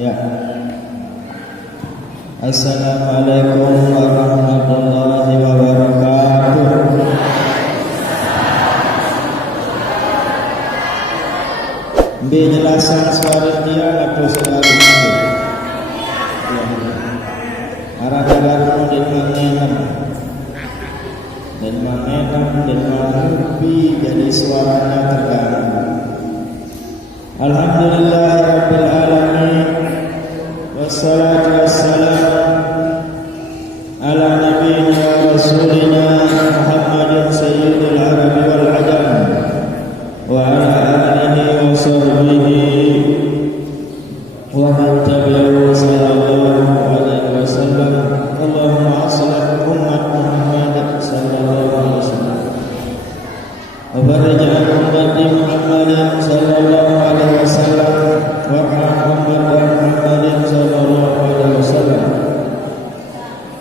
Ya. Assalamualaikum warahmatullahi wabarakatuh. Penjelasan suara dia atau suara itu. Arah dalam dan mangenan dan mangrupi, jadi suaranya terganggu. Alhamdulillahirabbil alamin. Wassalatu wassalamu ala nabiyyina wa rasulina Muhammadin sayyidil arabi wal ajam wa ala alihi wa sahbihi wa man tabi'ahu sallallahu alaihi wasallam. Allahumma aslah ummat Muhammad sallallahu alaihi wasallam wa barik ala ummati Muhammadin sallallahu alaihi wasallam wa ala ummati Muhammadin sallallahu alaihi wasallam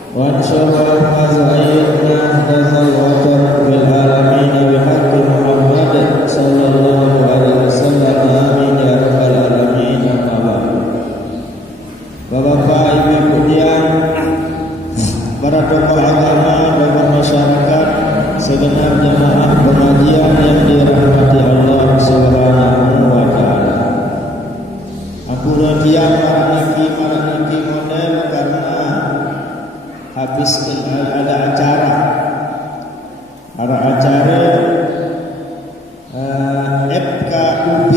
wa anshallah azaina tazawwatan bil alamin bi haqqi Muhammad sallallahu alaihi wasallam. Amin ya rabbal alamin. Bapak-bapak, ibu-ibu yang para tokoh agama, tokoh masyarakat, segenap jemaah pengajian yang dirahmati Allah Subhanahu wa taala. Ampun tiang para niki model karena habis ada acara. Para acara FKUB,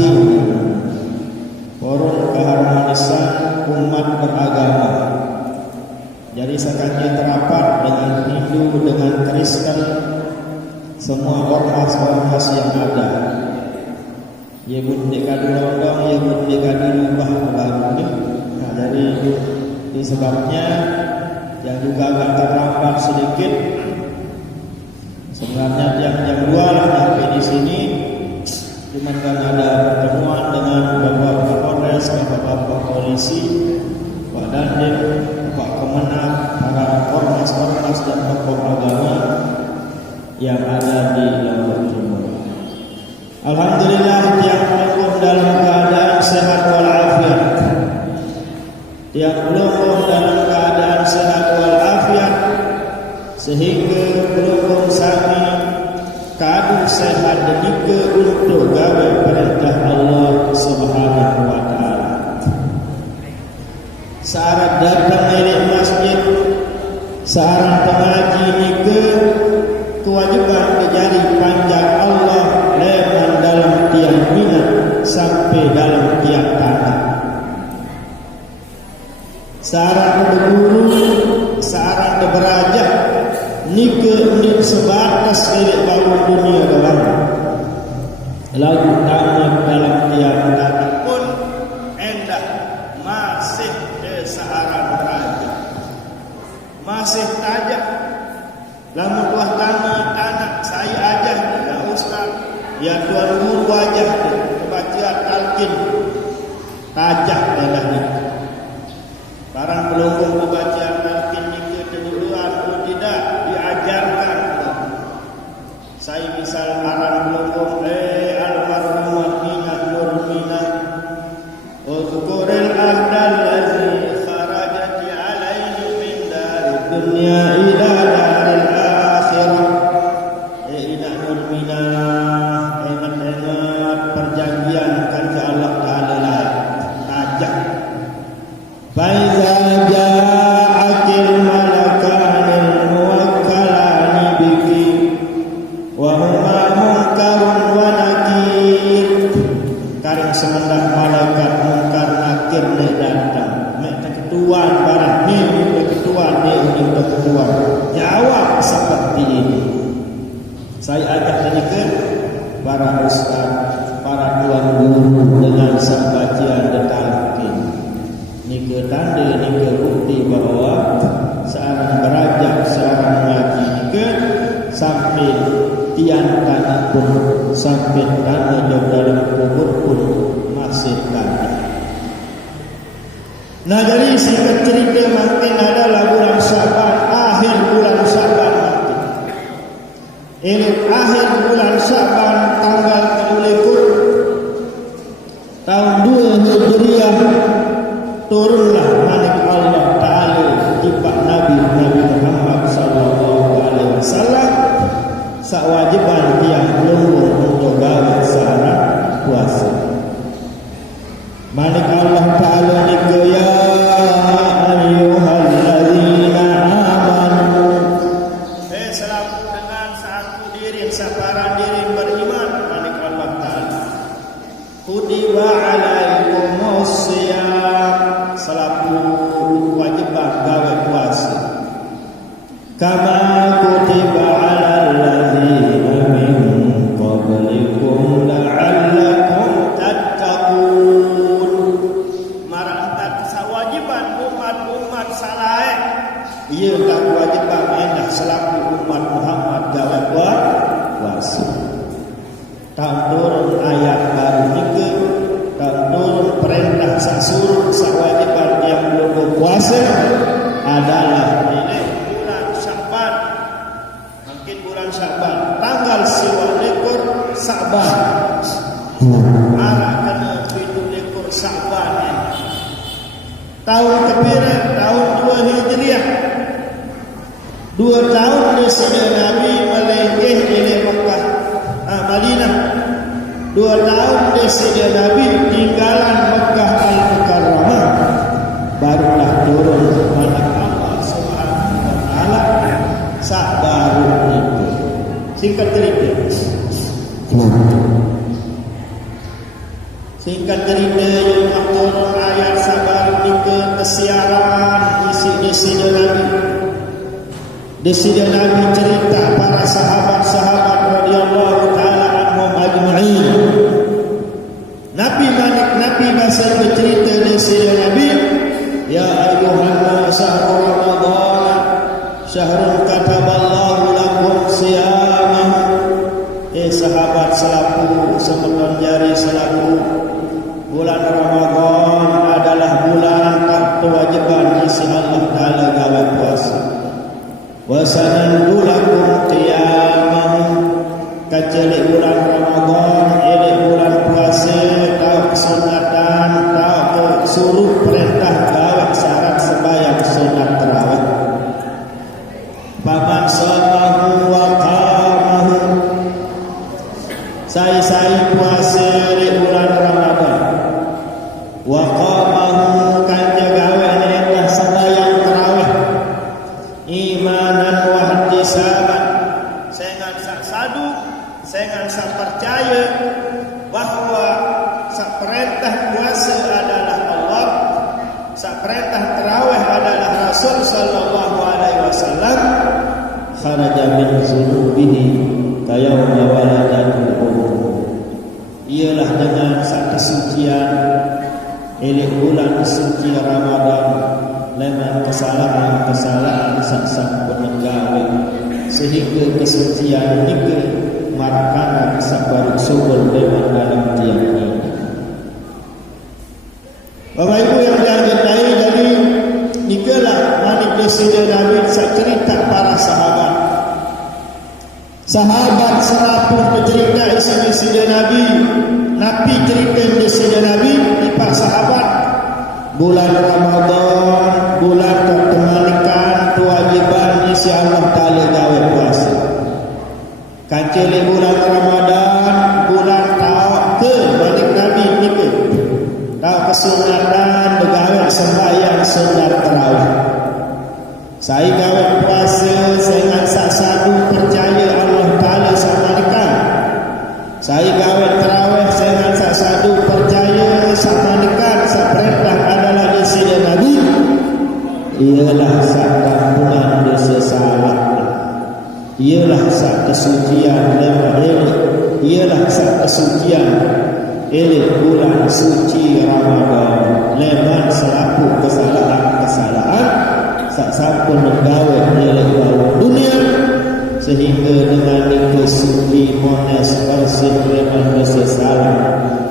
Forum Keharmonisan Umat Beragama. Jadi sekalian terapat dengan Hindu, dengan Kristen, semua ormas-ormas yang ada. Ya bundika dilondong, ya bundika dirubah lagunya. Nah, dari sebabnya yang juga agak terlambat sedikit. Sebenarnya jam 2 lah sampai di sini. Cuman kan ada pertemuan dengan Bapak Kapolres, Bapak Polisi, Pak Dandim, Pak Kemenang, para ormas-ormas dan tokoh agama yang ada di Lombok Timur. Alhamdulillah, tiang belum dalam keadaan sehat walafiat. Tiang belum dalam keadaan sehat walafiat, sehingga belum sami kadu sehat denika untuk gawe perintah Allah Subhanahu wa taala. Syarat datang dari masjid, syarat pengaji nika kewajiban menjadi panjang Allah leman dalam tiang minat sampai dalam tiang tanah. Syarat berguru, syarat beraja nika sebatas milik bangun dunia dalam lagu tamat dalam tiang tanah pun endah masih syarat beraja, masih tajak. Lama buah tanah saya aja ya ustaz, ya tuan guru aja kebaca talqin tajak adalah ni. Barang pelunggung membaca talqin ni keduluan atau tidak diajarkan. Saya misal arang pelunggung almarhumah minah nurminah uzkuril ahdal lazi kharajat alaihi min dari dunia ila daril akhirah. Ingat nurminah, ingat perjanjian kan ke Allah Ta'ala lah ajak. Faiza ja'akil malakanil muwakkalani biki wa huma munkarun wa nakir. Karing semendak malaikat munkar nakir ni datang. Mek ketuan barang ni ketuan ni untuk ketuan. Jawab seperti ini. Saya ajak tadi ke para ustaz, para tuan guru dengan sembahyang detalkin. Ini ke tanda, ini ke bukti bahawa seorang beraja, seorang ngaji ke sampai tiang tanah pun, sampai tanah jauh dalam kubur pun masih ada. Nah, jadi singkat cerita makin adalah bulan Syaban, akhir bulan Syaban makin. Ini akhir bulan Syaban tanggal 31 tahun 2 Hijriah kama kutiba 'alal ladzina min qablikum la'allakum tattaqun. Marang sawajiban umat saleh ieu kewajiban endah selaku umat Muhammad gawe puasa. Tahun ayat baru nike, tahun perintah sasuruh sawajiban yang belum berpuasa adalah ini bulan Sya'ban. Mungkin bulan Sya'ban tanggal 21 Sya'ban. Arah kena 17 Sya'ban. Tahun kepira tahun 2 Hijriah. 2 tahun sesudah Nabi melengkeh di Mekah, Madinah. 2 tahun sesudah Nabi tinggalan Mekah Al-Mukarramah, barulah turun kepada Allah Subhanahu wa taala sak baru itu. Singkat cerita yang turun ayat sabar itu kesiaran isi Nabi. Desida Nabi cerita para sahabat-sahabat radhiyallahu taala anhum ajma'in. Nabi bahasa bercerita desida Nabi, ya ayyuhan nas syahrul ramadan syahrun kataballahu lakum siyamah. Sahabat selaku semeton jari selaku bulan Ramadan adalah bulan kewajiban isi Allah taala gawe puasa. Wasanandu lakum qiyamah, kaceli bulan Ramadan ini bulan puasa, tahu kesunatan, tahu suruh perintah gawe syarat sembahyang sunat tarawih. Paman shamahu wa qamahu, sai puasa di bulan Ramadan. Wa qamahu kanja gawe nembah sembahyang tarawih. Imanan wa ihtisaban, sengan sak sadu, sengan sak percaya bahwa sak perintah puasa adalah Allah, sak perintah tarawih adalah Rasul sallallahu alaihi wasallam. Kharaja min zunubihi kayawma waladatul umum. Ialah dengan sak kesucian ini bulan suci Ramadan, leman kesalahan sak penenggawe sehingga kesucian ini markana sabar subul leman dalam tiang ini. Bapak Ibu yang dihargai, jadi nikalah manik desida Nabi cerita para sahabat. Sahabat serapun bercerita isi desida Nabi. Nabi cerita desida Nabi di para sahabat. Bulan Ramadan, bulan ketemanikan, kewajiban isi Allah Ta'ala gawe puasa. Kanceli bulan Ramadan, bulan tahu ke balik Nabi ini tahu kesunatan, begawe sembahyang sunat tarawih. Saya gawe puasa, saya ngansak sadu percaya Allah Ta'ala samanikan. Saya gawe tarawih, saya ngansak sadu percaya samanikan. Seperintah adalah desida Nabi, ialah sak kampungan dosa salah, ialah sak kesucian ialah sak kesucian bulan suci Ramadan, leman selaku kesalahan sak sampun menggawe oleh dunia, sehingga dengan itu suci mones bersih leman dosa salah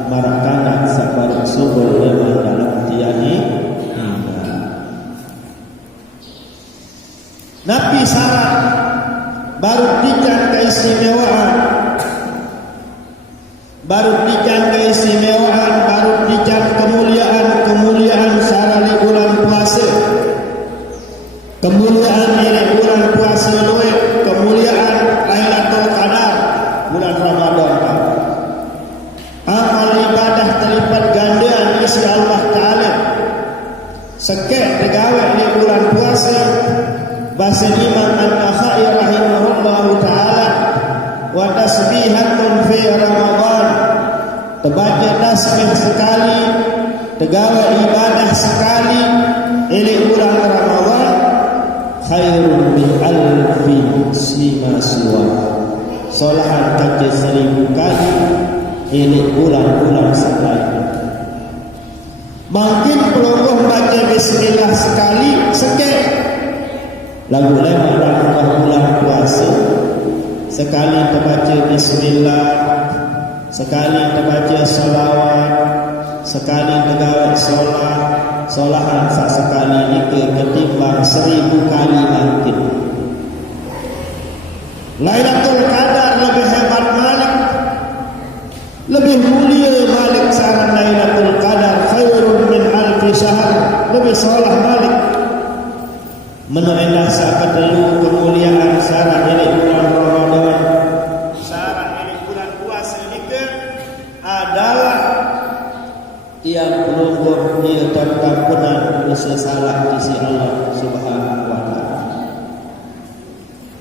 marakanak sabar subul leman dalam tiani. Nabi syarat baru dijan keistimewaan, baru dijan kemuliaan sarali bulan puasa. Kemuliaan ini bulan puasa luwe, kemuliaan Lailatul Qadar bulan Ramadan. Amal ibadah terlipat gandaan isi Allah Ta'ala. Sekek digawe di bulan puasa. Bahasa Imam An-Nakhai rahimahullahu ta'ala, wa tasbihatun fi Ramadan, terbaca tasbih sekali, tegawe ibadah sekali ini bulan Ramadan, khairun min alfi siwa solahan kaca 1000 kali ini bulan-bulan sekali. Mungkin pelongoh baca bismillah sekali sekek lagu lema dalam bulan puasa, sekali terbaca bismillah, sekali terbaca salawat, sekali tergawat solahan sekali ini ketimbang 1000 kali mungkin. Lailatul Qadar lebih hebat Malik, lebih mulia Malik saran Lailatul Qadar khairun min alfi syahr, lebih salah Malik. Menuendah sahabat dulu kemuliaan saran ini bulan Ramadan, saran ini bulan puasa ini adalah tiang pelunggur dia terkampunan dosa salah isi Allah Subhanahu wa taala.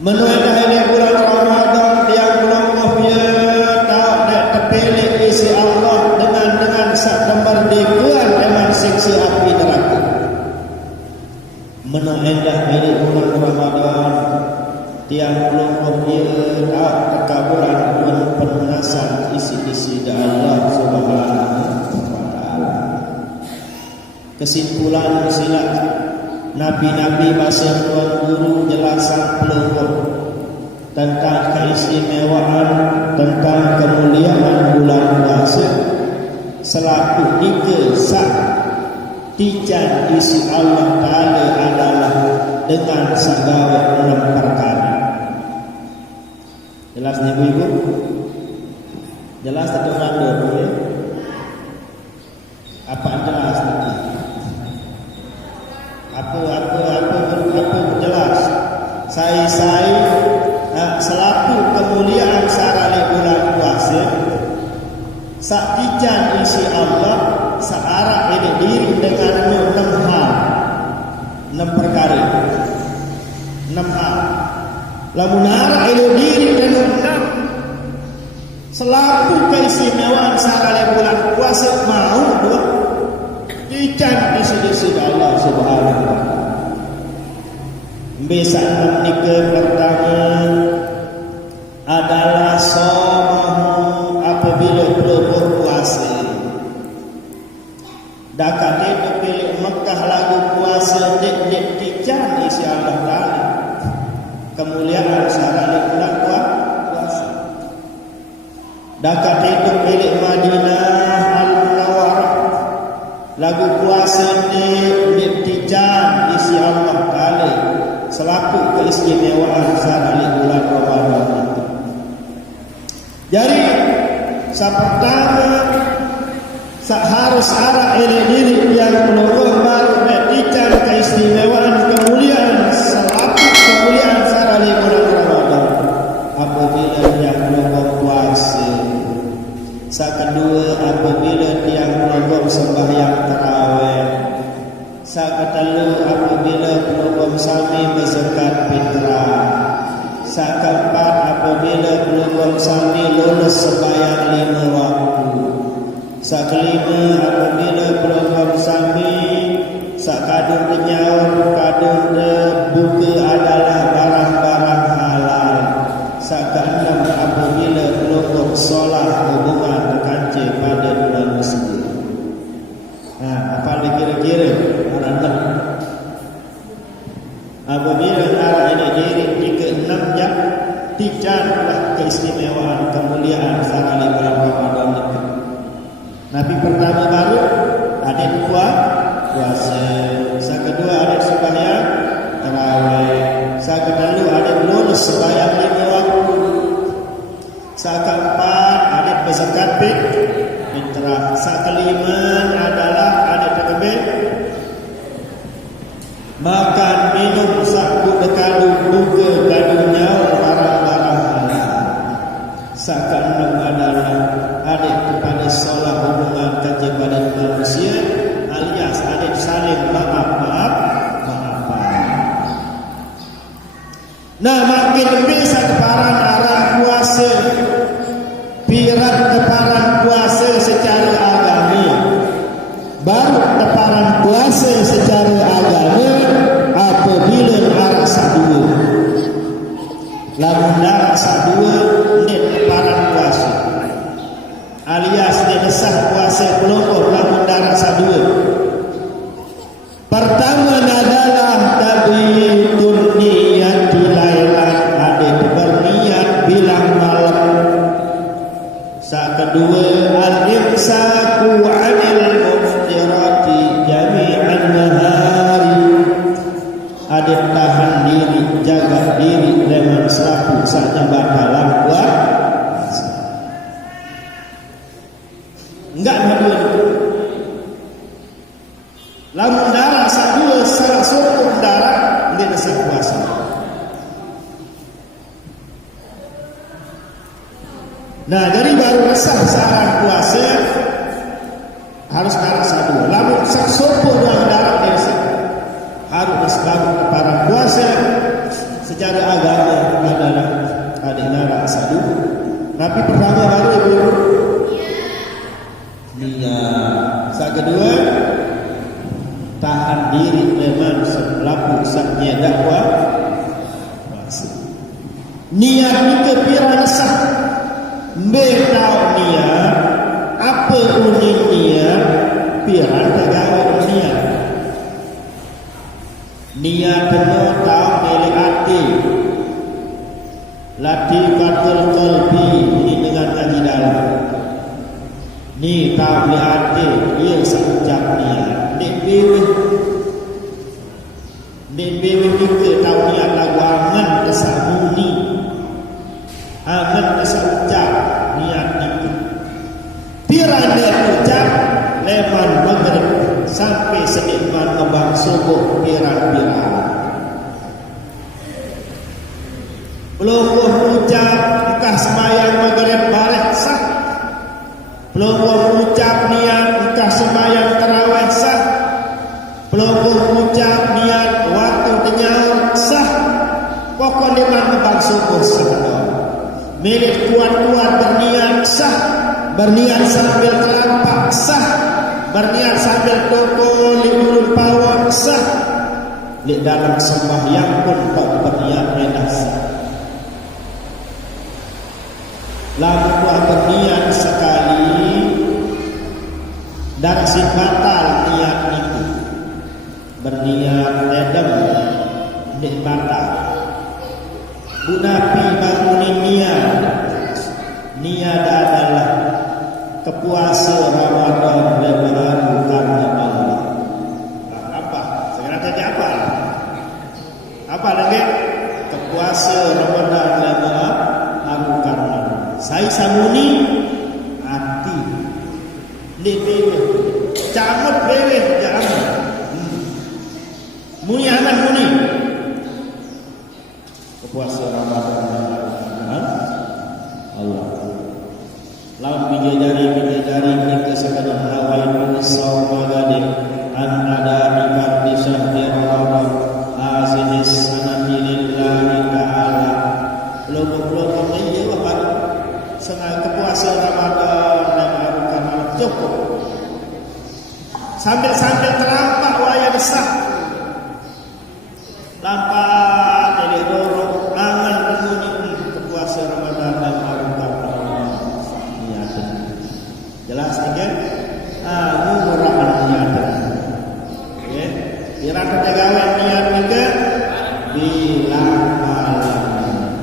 Menuendah ini bulan Ramadan tiang pelunggur dia tak terpilih isi Allah dengan sak kemerdekaan dengan siksa api neraka. Menuendah ini bulan Ramadan tiang pelunggur dia tak terkaburan penunasan isi-isi Allah Subhanahu. Kesimpulan sila Nabi-Nabi bahasa Tuan Guru jelasan pelunggur tentang keistimewaan, tentang kemuliaan bulan puasa selaku sak tijan isi Allah Ta'ala adalah dengan segala 6 perkara. Jelas nih ibu-ibu? Jelas atau ngandur ya? Apa jelas nanti? Apa jelas? Saya selaku kemuliaan sarane bulan puasa saktijan isi Allah searah ini diri dengan 6 hal, 6 perkara, 6 hal. Lamun arah ini diri dengan 6 selaku keistimewaan sarane bulan puasa mau dua tijan isi Allah Subhanahu wa taala. Bisa nikah pertama adalah somahu apabila berpuasa. Dakat itu pilih Mekah lagu puasa dek tijan isi Allah Ta'ala kemuliaan sarana bulan puasa. Dakat itu pilih Madinah Al-Munawwarah lagu puasa dek tijan isi Allah Ta'ala selaku keistimewaan sarana bulan Ramadan itu. Jadi pertama harus arah ini diri yang menunggu baru metikan keistimewaan kemuliaan selaku kemuliaan sarana bulan Ramadan apabila dia menunggu puasa. Kedua apabila dia menunggu sembahyang tarawih. Ketiga apabila menunggu sami berzakat fitrah. Keempat apabila menunggu sami lulus sembahyang 5 waktu. Kelima apabila program sami kadung penyaur kadung buka adalah barang-barang halal. Keenam apabila program solat hubungan kancing pada bulan masjid. Apa kira-kira arah apabila arah ini diri di ke-6 jam tijanlah keistimewaan kemuliaan sarana bulan Ramadan itu. Nabi pertama baru ada puasa, kedua ada sembahyang tarawih, ketiga ada lulus sembahyang 5 waktu, keempat ada berzakat fitrah, kelima adalah ada takbir makan minum sabtu dekadu buka kadunya barang-barang halal. Keenam adalah adik kepada solat hubungan kaji pada manusia alias adik saling maaf. Makin bisa keparan arah puasa pirat keparan puasa secara agami baru keparan puasa secara agami apabila arah sadua lamun darah sadua ndek teparan puasa alias ndek desah puasa pelongkor lamun darah sadua. Pertama adalah tabiitun niyati lailan, ada berniat bilang malam. Saat kedua al-imsaku 'anil muftirati jami'an nahari, ada tahan diri, jaga diri dengan selaku saja bakalan buat enggak dua. Lamun darah sadua salah sokong darah dia desah puasa. Nah, jadi baru resah saran puasa harus darah sadua. Lamun sak sokong darah dia desah harus baru para puasa secara agama adalah ada darah sadua. Tapi pertama baru ibu niat. Saat kedua tahan diri dengan selaku saknya dakwah puasa. Niat itu pira sah. Betau niat apa unik niat pira tegawai niat. Niat penuh tahu milik hati. Latifatul qalbi ini dengan kaji dalam. Ni tahu milik hati ia sejak niat. Nek beweh kita tahu niat lagu angan kesabuni, angan kesaucap niat itu. Pira niat ucap leman maghrib sampai senikmat kembang subuh pira-pira. Belum ucap entah sembahyang maghrib barek sah. Belum ucap niat entah sembahyang tarawih sah. Belum ucap niat waktu tenyawur sah. Pokok liman kembang subuh sah. Milik kuat-kuat berniat sah. Berniat sambil telapak sah. Berniat sambil toko liurun pawon sah. Di dalam sembahyang pun tak berniat redah sah. Lalu berniat sekali dan si batal niat itu. Berniat redam di batal. Bunapi bangunin niat. Niat adalah kepuasa Ramadan lebaran karena Allah. Apa? Segera jadi apa? Apa lagi? Kepuasa Ramadan lebaran aku karena saya samuni hati. Ni bebe, camut bebe jangan. Muni anak muni. Kepuasa Ramadan Allah. Lam bidadari kita sekadar hawain saum magadi an ada ikat di syahri Ramadan azinis sanati lillahi ta'ala. Belum iya apa? Sengaja kepuasa Ramadan dan arukan cukup. Sambil terlampak wayang sah. Lampak jadi dorong angan penghuni kepuasa Ramadan dan arukan niat. Jelas kan? Murahan niat. Oke. Irakan tegawan niat juga bilang malam.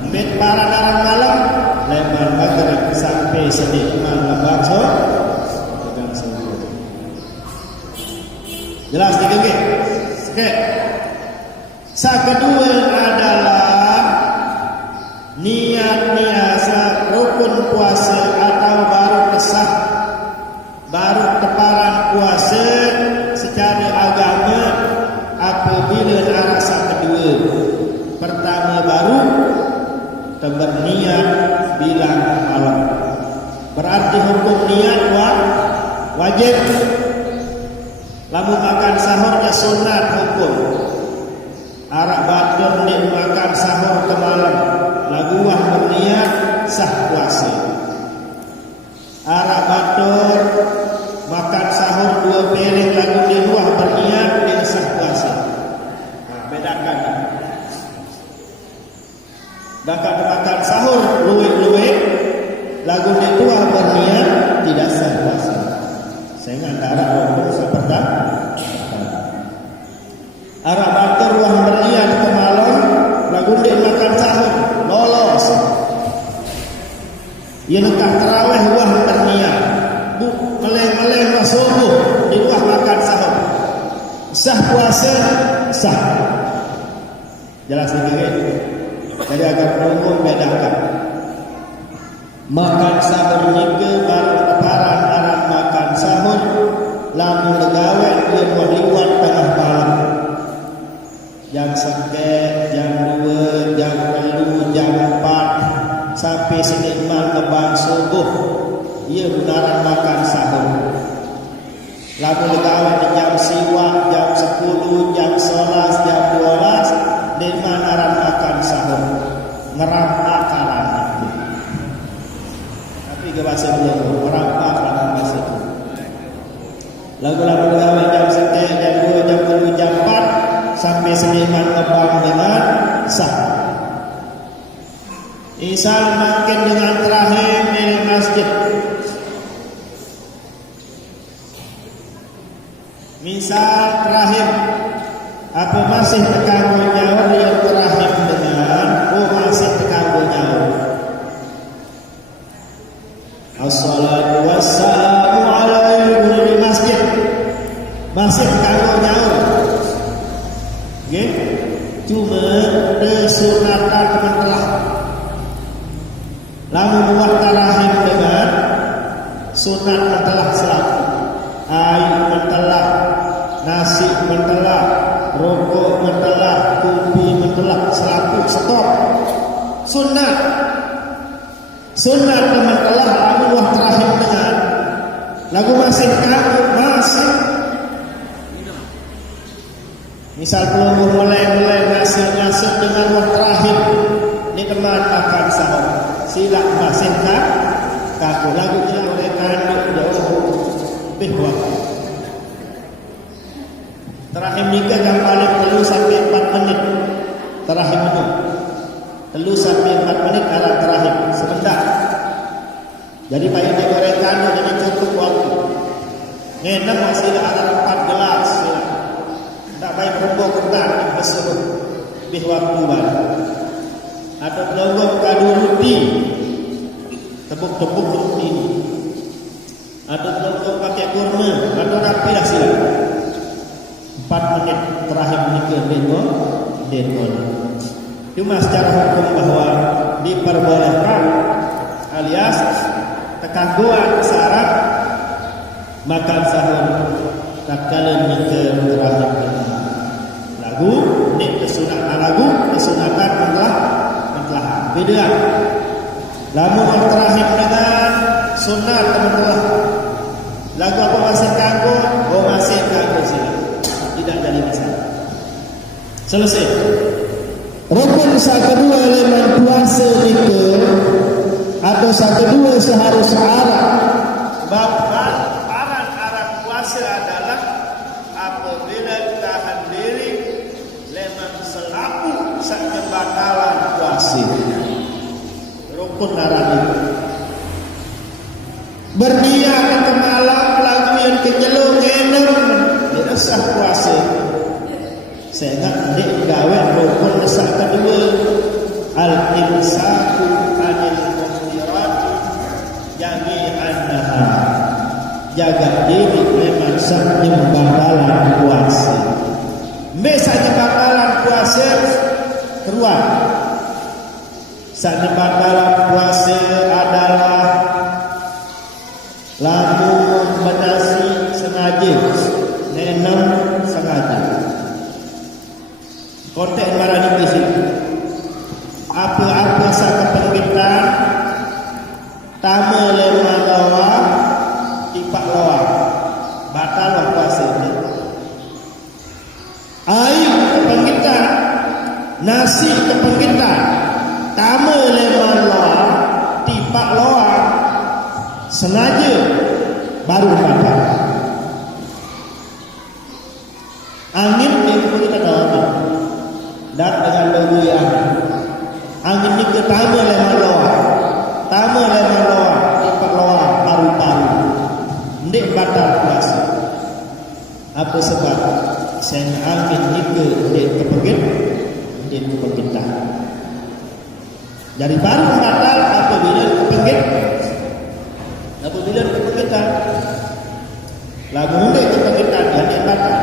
Met para darang malam lebar maghrib sampai senikmat lebar jelas tiga ke? Oke. Saat kedua adalah niat niasa rukun puasa atau baru kesah baru teparan puasa secara agama apabila arah saat kedua. Pertama baru berniat bilang malam. Berarti hukum niat wajib. Lamun makan sahurnya sunat hukum. Arak batur ni makan sahur ke malam. Lagu berniat sah puasa. Arak batur makan sahur 2 piring lagu di luar berniat dia sah puasa. Bedakan. Bahkan makan sahur luwe-luwe lagu tua berniat tidak sah puasa. Sehingga antara rokok seperti Arab batur ruang berniat ke malam lagu makan sahur lolos. Ia nekah terawih wah berniat bu meleng-meleng subuh di wah makan sahur. Sah puasa sah. Jelas dikit. Jadi agar umum bedakan. Makan sahur nike barang lebaran arang makan sahur lamun legawe dia liwat tengah malam. Jam 1, jam 2, jam 3, jam 4 sampai senikmat kebang subuh. Ia benaran makan sahur. Lamun legawe di jam siwak, jam 10, jam 11, jam 12 di mana arang makan sahur. Ngerampak karan. Tapi ke bahasa Belanda merampak dalam bahasa itu. Lagu-lagu gawe jam 1, jam 2, jam 3, jam 4 sampai seniman kebang dengan sah. Isal makin dengan terakhir di masjid. Misal terakhir apa masih terkabul nyawa yang terakhir dengan masih terkabul nyawa. Assalatu wassalamu alaikum di masjid masih terkabul nyawa. Okay? Cuma disunatkan mentelah. Lamun waktu rahim dengan sunat mentelah selaku air mentelah, nasi mentelah, rokok mentelah, kopi mentelah, selaku stop. Sunat mentelah lamun waktu rahim dengan lagu masih kaku masih. Misal peluru mulai ngasih dengan waktu rahim ini teman makan sahur sila masih kaku lagu kita oleh kandung jauh lebih waktu terakhir nikah yang paling 3 sampai 4 menit terakhir itu 3 sampai 4 menit alat terakhir sebentar. Jadi payah digoreng kandung jadi cukup waktu ngenam masih alat 4 gelas tak baik rembuk kental besar lebih waktu banyak. Atau telur kadu roti tepuk-tepuk roti atau telur pakai kurma atau rapi dah sila 4 menit terakhir menikah dengon. Cuma secara hukum bahwa diperbolehkan alias kekaguan syarat makan sahur tatkala menikah terakhir lagu ni kesunatan lagu kesunatan mentelah beda. Lamun terakhir dengan sunat mentelah lagu apa masih kanggo masih kanggo sila tidak jadi masalah. Selesai. Rukun kedua elemen puasa itu atau kedua seharus arah bahwa arah puasa adalah apabila tahan diri lemah selaku saja bakalan puasa. Rukun arah itu berniat ke malam lagu yang kejelung enem tidak sah puasa. Saya ingat gawe rukun kedua al-imsaku anil muftirat jami'annaha jaga diri memang saja bakalan puasa. Misalnya bakalan puasa keluar. Saja bakalan puasa adalah lamun menasi sengaja, nenam sengaja. Konteks marah di sini. Apa-apa saka penggitan tama lema lawa tipak lawa batal puasa ini. Air kepenggitan nasi kepenggitan tama lema lawa tipak lawa sengaja baru batal. Angin di kita dalam dan dengan lagu yang Angin ni ke tama lemah loa. Tama lemah loa, tipak loa paru-paru. Ndik batal puasa. Apa sebab? Sen angin ni ke ndik kepegit, ndik kepegitan. Dari baru batal apabila kepegit, apabila kepegitan. Lagu ndik kepegitan ndik batal.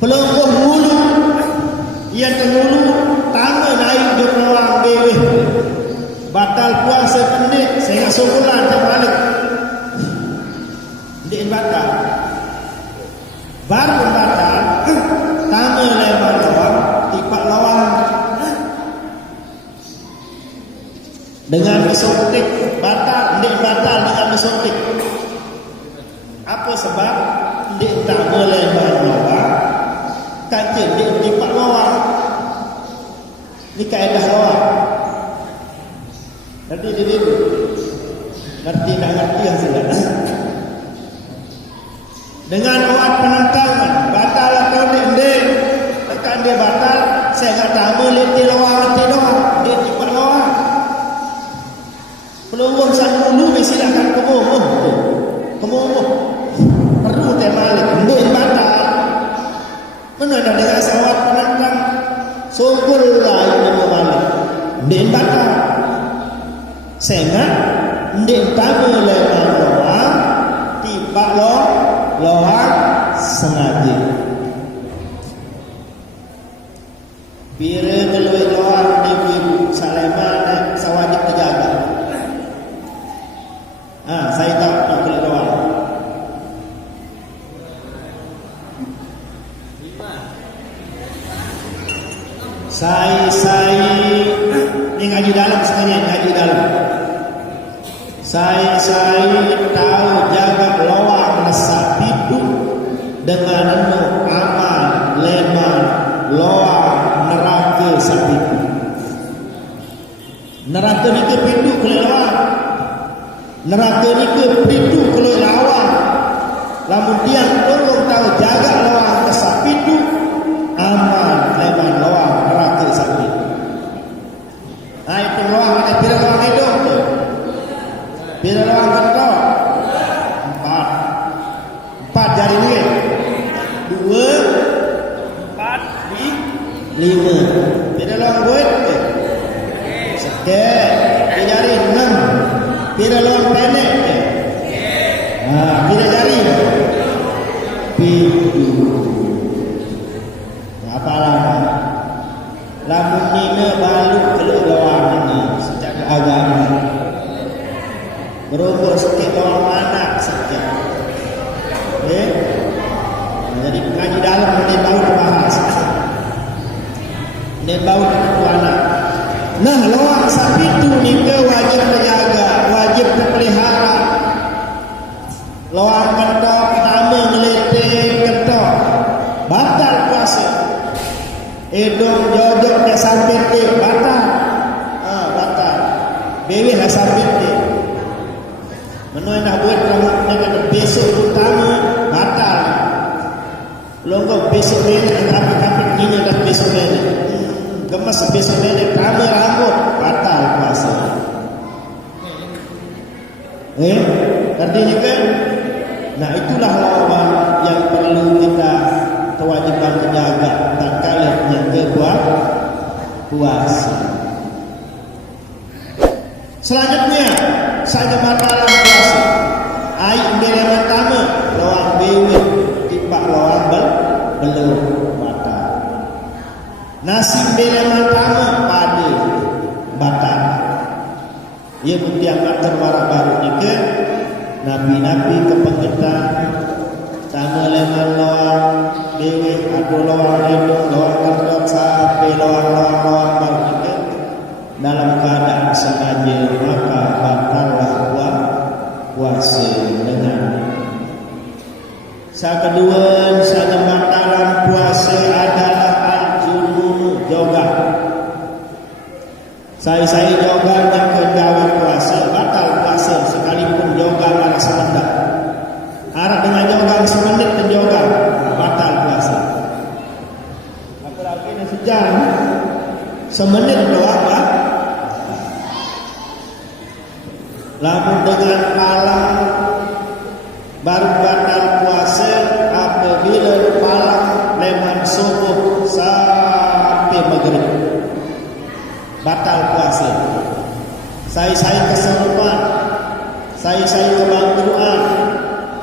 Pelonggoh mulu, ia termulu, tama naik di ruang bebeh. Batal puasa pendek, saya sebulan terbalik. Ndik batal. Baru batal, tama lebar lawang, tipak lawang. Dengan disuntik, batal, ndik batal dengan disuntik. Apa sebab? Ndik tak boleh lebar. Kajian dia tipak lawang. Ini kaedah lawang. Nanti dia ngerti tak ngerti yang sudah. Dengan obat penentangan batal atau tidak, tekan dia batal. Saya tak tahu leti lawang leti doang. Dia tipak lawang. Pelunggung sang dulu silakan kemuh. Perlu temalik. Dia batal. Mana ada dengan sawat penantang sogol lah yang membalik. Ndek batal. Sengat ndek tamu lebar loang tipak loang sengaja. Bila keluar loang di Saleman sawajib terjaga. Saya tak keluar loang. Saya ni ngaji dalam sekalian, ngaji dalam. Saya tahu jaga loang lesap hidup dengan amal leman loang neraka sapi. Neraka ni ke pintu ke loang. Neraka ni ke pintu ke loang. Lamun dia tolong tahu jaga loang lesap hidup amal leman loang neraka sapi. Itu loang ada pira loang hidup tu. Pira loang kentok. 4 jari ni. 2 4 5. Pira loang buat. Sikit. Pira jari 6. Pira loang pendek. Pira jari 7. Apa lama? Lamun ni balu keluar loang ni secara agama. Berumur sikit loang anak saja. Jadi ngaji dalam ni baru bahas. Ni baru anak. Nah, loang sapi tu ni ke wajib terjaga, wajib terpelihara. Loang kentok, nama ngeletek kentok. Batal puasa. Hidung jojok dah sampai ke batal. Batal. Bebek dah sampai ke. Menurut nak buat dengan besok utama batal. Longgo besok ni apa ini dah besok ni. Gemas besok ni kamu rambut batal puasa. Artinya kan? Nah itulah lawan yang perlu kita kewajiban menjaga tak kalah yang kebuat puasa. Selanjutnya saya batalan puasa. Air yang pertama loang bewe tipak loang belum batal. Nasi yang pertama pada batal. Ia bertiamat terbarak baru nikah. Nabi-nabi kepengetan tama leman loang dewe atau loang hidung loang kentok sampai loang baru nikah dalam keadaan sengaja maka batallah puasa dengan. Kedua batalan puasa adalah al-junun jogat. Saya jogat yang kegawe puasa batal puasa sekalipun jogat ala semendak. Harap dengan jogat semendak dan jogat batal puasa. Apalagi ini semenit doang lah. Lamun dengan palang baru batal puasa apabila palang leman subuh sampai maghrib, batal puasa. Saya keserupan, saya kebangkruan,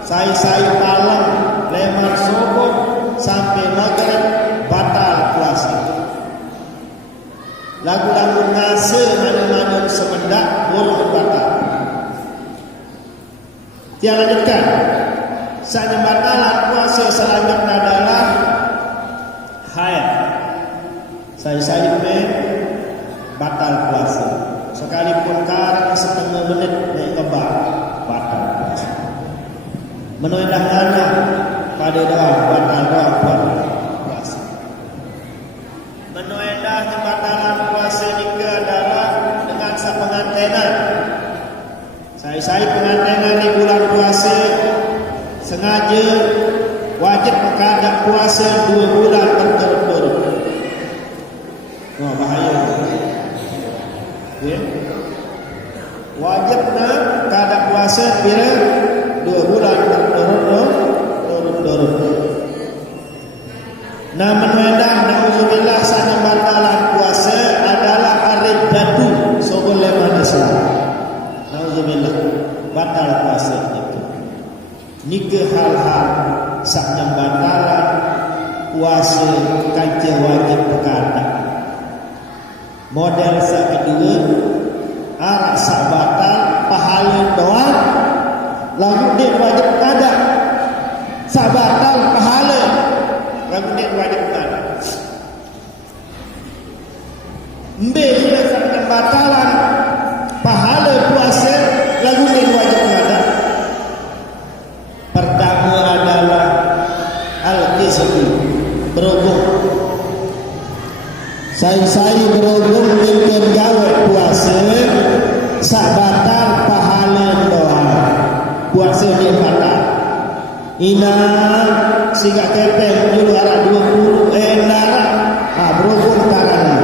saya palang leman subuh sampai maghrib, batal puasa. Lagu-lagu ngase mana-mana semendak boleh batal. Yang lanjutkan, saatnya batalan puasa selanjutnya adalah haid. Saya batal puasa. Sekalipun karang setengah menit naik kebar, batal puasa. Menuedah anak pada doa batal puasa. Menuedah batalan puasa ini adalah dengan sepengantenan. Saya pengantenan di bulan puasa sengaja wajib menghadap puasa 2 bulan berturut-turut. Wah, bahaya. Ya. Wajibnya menghadap puasa kira 2 bulan berturut-turut. Namun medan na'udzubillah saat batalan puasa adalah ar-riddatu sobul leman Islam. Na'udzubillah batal puasa itu. Nika hal-hal saatnya batalan puasa kaca wajib berkata. Model kedua, arak sak batal pahala doang, lagu dia wajib berkata. Sak batal pahala, lagu dia wajib berkata. Mbeknya saatnya batalan pahala puasa, lagu dia wajib berkata. Pertama adalah al-qisbu, berhubung. Saya berhubung dengan gawe puasa, sak batal pahala doa. Puasa dia batal. Ina siga kepeng dulu arah 20 darah. Berhubung karena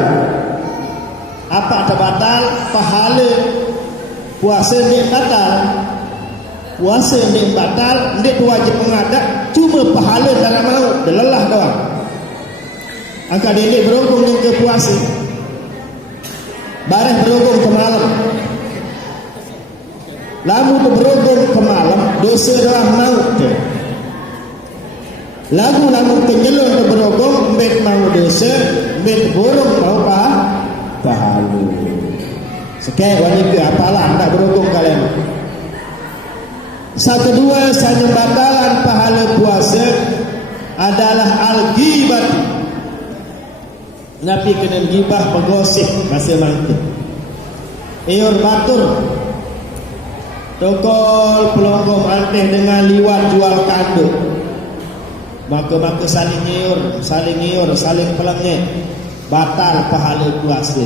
apa terbatal pahala puasa dia batal. Puasa dia batal, dia wajib mengadak, cuma pahala tak mau, lelah doang. Angka dia berhubung dengan ke puasa, barang berhubung ke malam. Lalu berhubung ke malam, dosa doang mau ke. Lagu kenyelur berhubung, mbet mau dosa, mbet burung mau pahala. Sekali wanita apalah tak berhubung kalian. Satu kedua, saya batalan pahala puasa adalah al-ghibah. Nabi kena gibah bergosip bahasa mangkuk. Eor batur tokol pelonggong anteh dengan liwat jual kanduk. Maka saling nyiur, saling pelengek. Batal pahala puasa.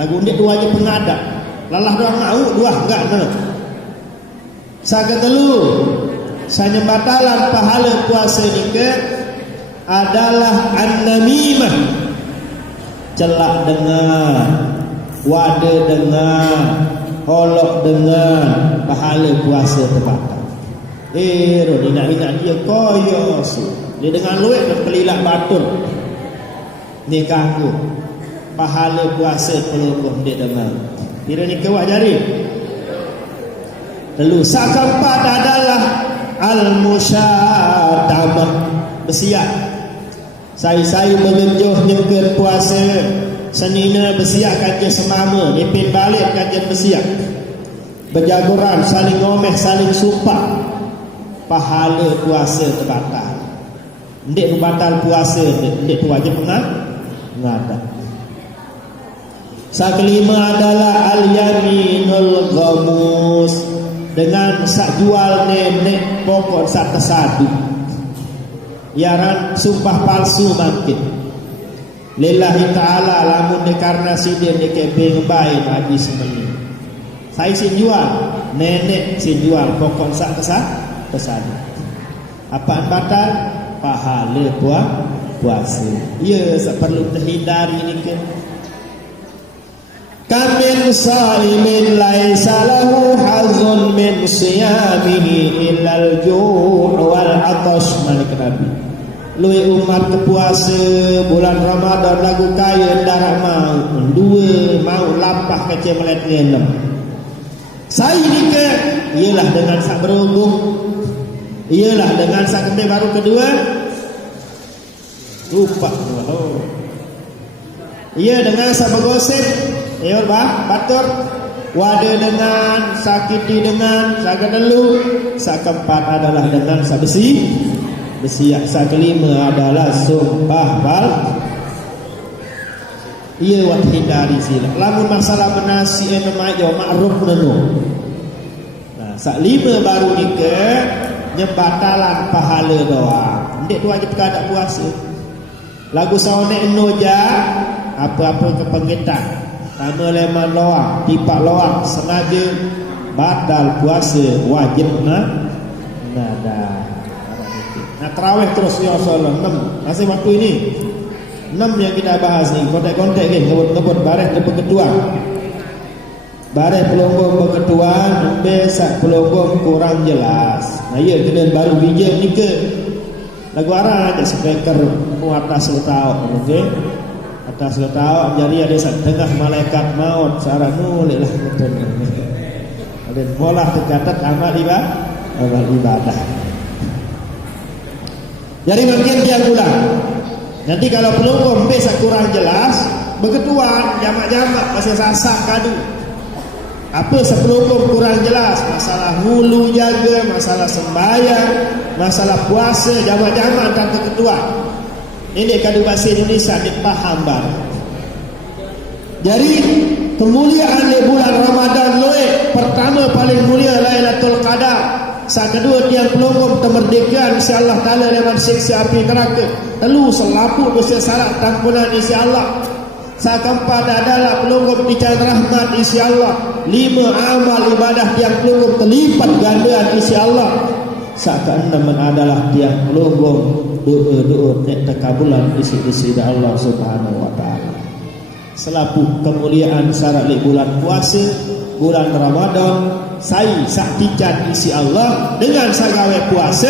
Lagu dia wajib pengadap. Lalah doang mau, dua enggak nak. Saga telu, saya batalan pahala puasa ni ke adalah an-namimah, celak dengar, wada dengar, holok dengar, pahala puasa terbatal. Ni nak dia koyos, dia dengan luit dan pelilak batul, ni kaku, pahala puasa pelukung dia dengar. Kira ni kewak jari. Lalu sak keempat adalah al-musyatamah, bersiap. Saya mengejuh nyengker puasa, senina bersiap kajian semama, nipin balik kajian bersiap. Berjaguran, saling ngomeh, saling sumpah. Pahala puasa terbatal. Ndik batal puasa, ndik wajib mengadak. Sak kelima adalah al-yaminul ghamus, dengan sak jual nenek pokok sak tersadu. Yaran sumpah palsu mungkin. Lillahi ta'ala lamun dekarnasi dia dekebeng baik habis semenit. Saya sin jual, nenek sin jual pokok sak tersadu. Apaan batal? Pahala puasa. Ya, perlu terhindari ni ke. Kamin sa'imin laisa lahu hazun min siyamihi illal ju' wal 'atash. Malik Nabi lui umat kepuasa bulan Ramadan lagu kaya darah mau dua mau lapah kecil melet ngenem. Saya nikah ialah dengan sak berunggung, ialah dengan sak kembali baru kedua lupa ia dengan sak bergosip ya batur wada dengan sakiti dengan sak kedelu, sak keempat adalah dengan sak besi, sak kelima adalah sumpah bal. Ia wat hindari sila. Lamun masalah menasi emajo ma'ruf nenu. Nah, sak lima baru nikah nyebatalan pahala doa. Ndik tu wajib kada puasa. Lagu saone enoja apa-apa kepenggetan. Tama leman loak, tipak loak sengaja batal puasa wajib nada. Nah, tarawih terus ya Allah 6. Masih waktu ini 6 yang kita bahas ni. Kontek-kontek ni ngebut-ngebut bareh berketuan. Bareh pelonggong berketuan, besak pelonggong kurang jelas. Nah, ya kena baru bijak ni ke. Lagu arah ada speaker atas letau, okey. Atas letau jadi ada tengah malaikat maut sarah nulik lah betul. Ada bola tercatat amal ibadah. Jadi mungkin dia ulang. Nanti kalau pelonggong besa kurang jelas, berketuan jamak-jamak masih sasak kadu. Apa sepelonggong kurang jelas? Masalah hulu jaga, masalah sembahyang, masalah puasa, jamak-jamak dan keketuan. Ini kadu bahasa Indonesia dipaham bar. Jadi kemuliaan di bulan Ramadan loe, pertama paling mulia Lailatul Qadar. Saat kedua tiang pelonggong kemerdekaan insya-Allah taala lewat siksa api neraka. Telu selapu dosa syarat tampunan insya-Allah. Saat keempat adalah pelonggong dicatat rahmat insya-Allah. 5 amal ibadah tiang pelonggong terlipat gandaan insya-Allah. Saat keenam adalah tiang pelonggong doa-doa nek tekabulan isi-isi dari Allah Subhanahu wa taala. Selapu kemuliaan syarat bulan puasa, bulan Ramadan. Saya saktikan isi Allah dengan sagawe puasa,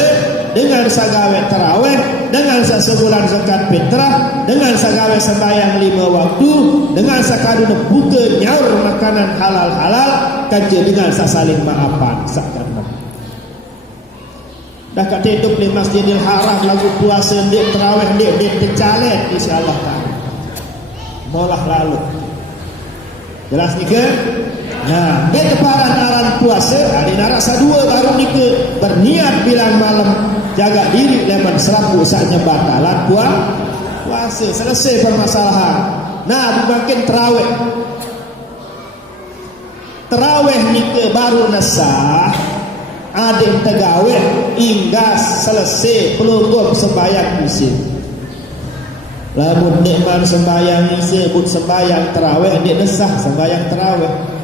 dengan sagawe tarawih, dengan sebulan zakat fitrah, dengan sagawe sembahyang 5 waktu, dengan sakaduna buka nyaur makanan halal-halal, kerja dengan saling maafan sakana. Dah kat hidup di Masjidil Haram lagu puasa ndik tarawih ndik tercalet insyaallah taala. Molah lalu. Jelas ni ke? Nah, dia keparan aran puasa, ada narasa dua baru nikah berniat bilang malam jaga diri leman serapu saatnya batalan puasa selesai permasalahan. Nah, makin terawih nikah baru nasah, ada yang tegawih inggas selesai pelonggong sembahyang isi. Lamun nikmat sembahyang isi pun sembahyang terawih dia nasah sembahyang terawih.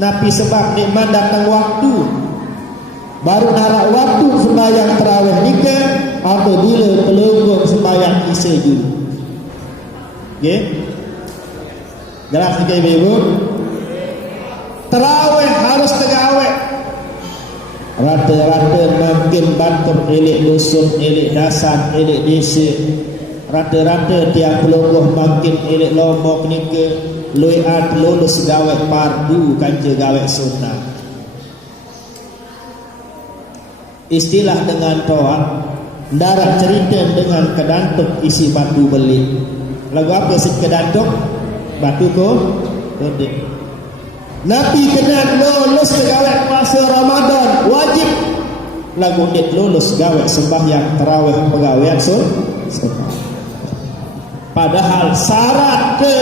Nabi sebab nikmat datang waktu baru narak waktu sembahyang tarawih nikah atau bila pelonggong sembahyang isya dulu. Okey? Jelas ni ibu-ibu? Tarawih harus tegawih. Rata-rata makin bantur elok dusun, elok dasan, elok desa. Rata-rata tiap pelonggong makin elok lombok nikah. Luiat lulus gawe pardu kanca gawe sunnah. Istilah dengan toa darah cerita dengan kedantuk isi batu beli. Lagu apa si kedantuk? Batu ko kode. Nabi kena lulus gawe puasa Ramadan wajib. Lagu dit lulus gawe sembahyang tarawih pegawean sunnah. Padahal syarat ke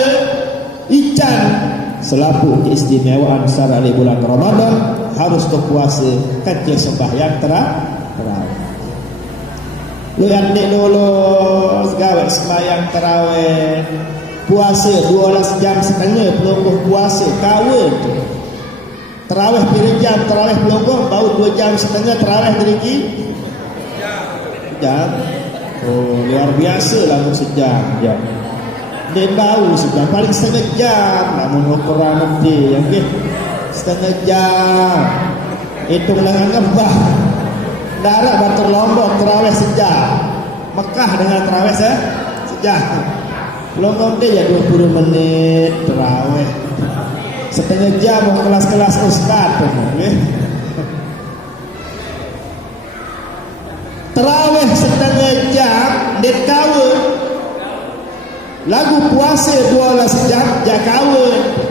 ican selaku keistimewaan syarat di bulan Ramadan harus berpuasa kerja sembahyang tarawih. Lu yang dek lulus gawe sembahyang tarawih puasa 12 jam setengah pelonggong puasa kawin tarawih pilih jam tarawih pelonggong bau 2 jam setengah tarawih deriki jam. Oh luar biasa lah sejam jam. Dia bau sudah paling setengah jam, namun ukuran nanti yang ke setengah jam. Itu dengan ngembah. Darat Batu Lombok terawih sejam. Mekah dengan terawih sejam. Lombok dia ya 20 menit terawih. Setengah jam mau kelas-kelas ustaz okay? Terawih setengah jam dia kawin. Lagu puasa 12 jam dia kawin.